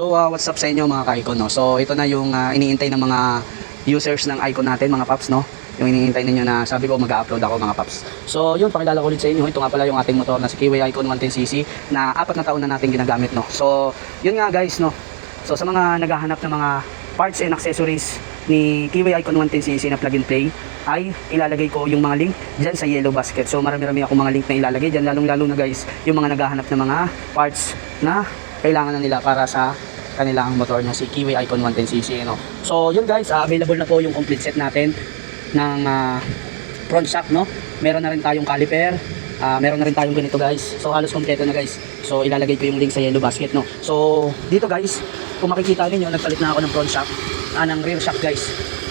So what's up sa inyo mga ka-icon, no? So ito na yung iniintay ng mga users ng icon natin, mga paps, no? Yung iniintay ninyo na sabi ko mag-upload ako, mga paps. So yun, pakilala ko ulit sa inyo. Ito nga pala yung ating motor na si Kiwi Icon 110cc na 4 na taon na natin ginagamit, no? So yun nga guys, no? So sa mga naghahanap ng mga parts and accessories ni Kiwi Icon 110cc na plug and play, ay ilalagay ko yung mga link dyan sa yellow basket. So marami-rami ako mga link na ilalagay dyan, lalong-lalo na guys yung mga naghahanap ng mga parts na kailangan na nila para sa kanilang motor na si Kiwi Icon 110cc, no? So yun guys, available na po yung complete set natin ng front shock, no? Meron na rin tayong caliper, meron na rin tayong ganito guys. So halos kompleto na guys. So ilalagay ko yung link sa yellow basket, no? So dito guys, kung makikita niyo nagpalit na ako ng front shock, ng rear shock guys.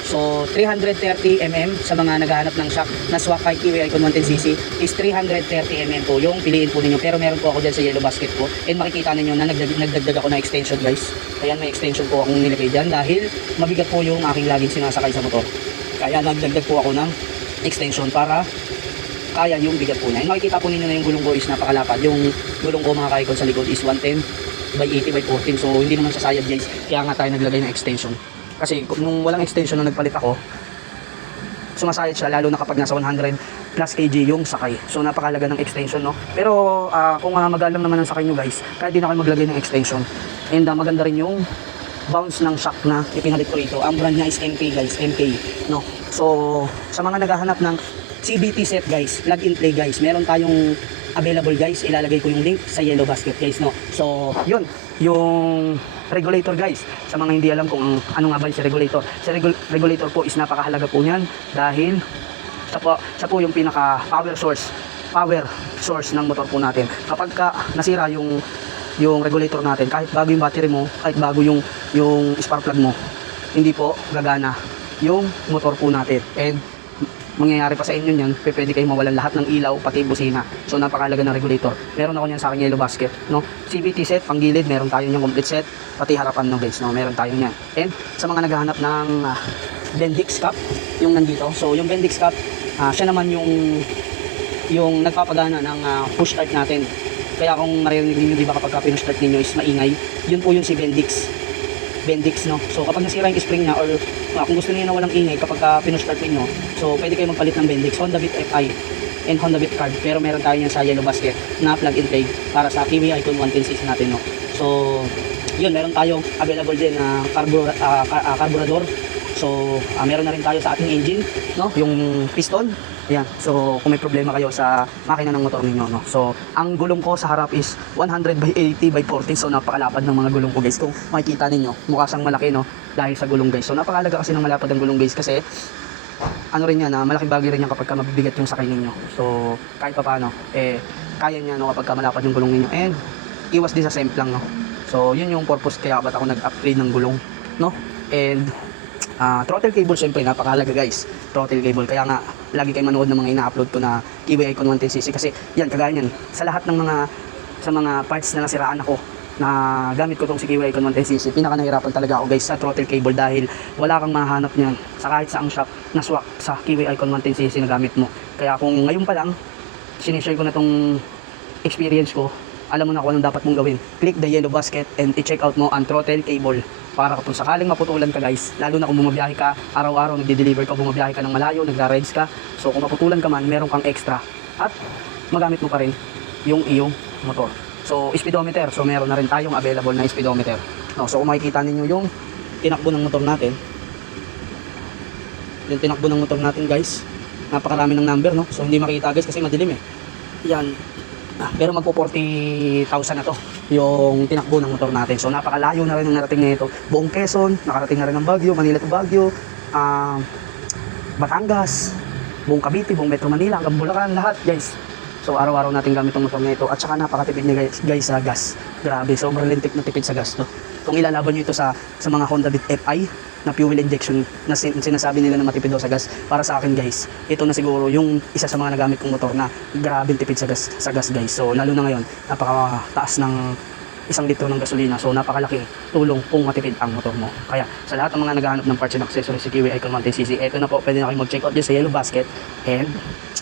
So 330mm sa mga naghahanap ng shock na swak kay Kiwi Icon 110cc is 330mm po yung piliin po ninyo. Pero meron po ako dyan sa yellow basket po, and makikita ninyo na nagdagdag ako na extension guys. Ayan, may extension po akong nilagay dyan dahil mabigat po yung aking laging sinasakay sa motor. Kaya nagdagdag po ako ng extension para kaya yung bigat po niya. And makikita po ninyo na yung gulong ko is napakalapad. Yung gulong ko mga ka-icon sa likod is 110/80/14. So hindi naman sasayad guys, kaya nga tayo naglagay ng extension. Kasi nung walang extension nung nagpalit ako, sumasayad siya lalo na kapag nasa 100 plus kg yung sakay. So napakalaga ng extension, no? Pero kung magalang naman ang sakay nyo guys, kahit di na kayo maglagay ng extension. And maganda rin yung bounce ng shock na ipinalit ko rito. Ang brand niya is MK guys, MK, no? So sa mga naghahanap ng CBT set guys, plug and play guys, meron tayong available guys. Ilalagay ko yung link sa yellow basket guys, no? So yun, yung regulator guys, sa mga hindi alam kung ano nga ba si regulator. Si regulator po is napakahalaga po niyan dahil siya po yung pinaka power source ng motor po natin. Kapag nasira yung regulator natin, kahit bago yung battery mo, kahit bago yung spark plug mo, hindi po gagana yung motor po natin. And mangyayari pa sa inyo niyan, pwede kayo mawalan lahat ng ilaw, pati busina. So napakahalaga ng regulator. Meron ako niyan sa aking yellow basket, no? CVT set, panggilid, meron tayo niyang complete set, pati harapan ng guys, no? Meron tayo niyan. And sa mga naghahanap ng Bendix cap, yung nandito. So yung Bendix cap, siya naman yung nagpapagana ng push start natin. Kaya kung maririnig niyo, di ba, kapag pinush start niyo is maingay, yun po yung si Bendix, no? So kapag nasira yung spring niya, or kung gusto niyo na walang ingay kapag pinush start niyo, so pwede kayo magpalit ng Bendix, Honda Beat FI and Honda Beat Card. Pero meron tayo yan sa yellow basket na plug and play para sa Kiwi Icon 110cc natin, no? So yun, meron tayong available din na carburetor. So meron na rin tayo sa ating engine, no? Yung piston. Ayan. So kung may problema kayo sa makina ng motor ninyo, no? So ang gulong ko sa harap is 100/80/14. So napakalapad ng mga gulong ko guys. Kung makikita ninyo, mukha siyang malaki, no? Dahil sa gulong guys. So napakalaga kasi ng malapad ang gulong guys, kasi ano rin yan, malaking bagay rin yan kapag mabibigat yung sakay ninyo. So kahit pa paano, kaya niya, no, kapag malapad yung gulong ninyo. And iwas din sa semplang, no? So yun yung purpose kaya ba't ako nag-upgrade ng gulong, no? And throttle cable, syempre napakahalaga guys. Throttle cable, kaya nga lagi kayo manood ng mga ina-upload ko na Kiwi Icon 110cc, kasi yan, kagaya yan, sa lahat ng mga parts na nasiraan ako na gamit ko tong si Kiwi Icon 110cc, pinaka nahirapan talaga ako guys sa throttle cable, dahil wala kang mahanap niyan sa kahit saang shop na swak sa Kiwi Icon 110cc na gamit mo. Kaya kung ngayon pa lang sinishare ko na tong experience ko, alam mo na kung anong dapat mong gawin. Click the yellow basket and i-check out mo ang throttle cable para kung sakaling maputulan ka guys, lalo na kung bumabiyahe ka araw-araw, nagde-deliver ka, bumabiyahe ka ng malayo, nagra-rides ka, so kung maputulan ka man, meron kang extra at magamit mo pa rin yung iyong motor. So speedometer, so meron na rin tayong available na speedometer, no? So kung makikita ninyo yung tinakbo ng motor natin, guys, napakarami ng number, no? So hindi makita guys kasi madilim yan. Pero magpo 40,000 na to yung tinakbo ng motor natin. So napakalayo na rin ang narating nito. Buong Quezon, nakarating na rin ng Baguio, Manila to Baguio, Batangas, buong Cavite, buong Metro Manila, hanggang Bulacan, lahat guys. So araw-araw natin gamit ang motor nito, at saka napakatipid niya guys sa gas. Grabe, sobrang lintik na tipid sa gas to. Kung ilalaban nyo ito sa mga Honda Beat FI na fuel injection na sinasabi nila na matipid daw sa gas, para sa akin guys, ito na siguro yung isa sa mga nagamit kong motor na grabe tipid sa gas guys. So lalo na ngayon, napakataas ng 1 litro ng gasolina. So napakalaking tulong kung matipid ang motor mo. Kaya sa lahat ng mga naghahanap ng parts and accessories si Kiwi Icon 110cc, eto na po, pwede na kayo mag-check out dyan sa Yellow Basket and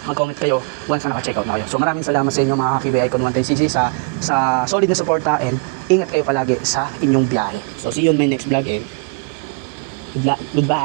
mag-comment kayo once na naka-check out na kayo. So maraming salamat sa inyo mga Kiwi Icon 110cc sa solid na suporta, and ingat kayo palagi sa inyong biyahe. So see you on my next vlog and goodbye.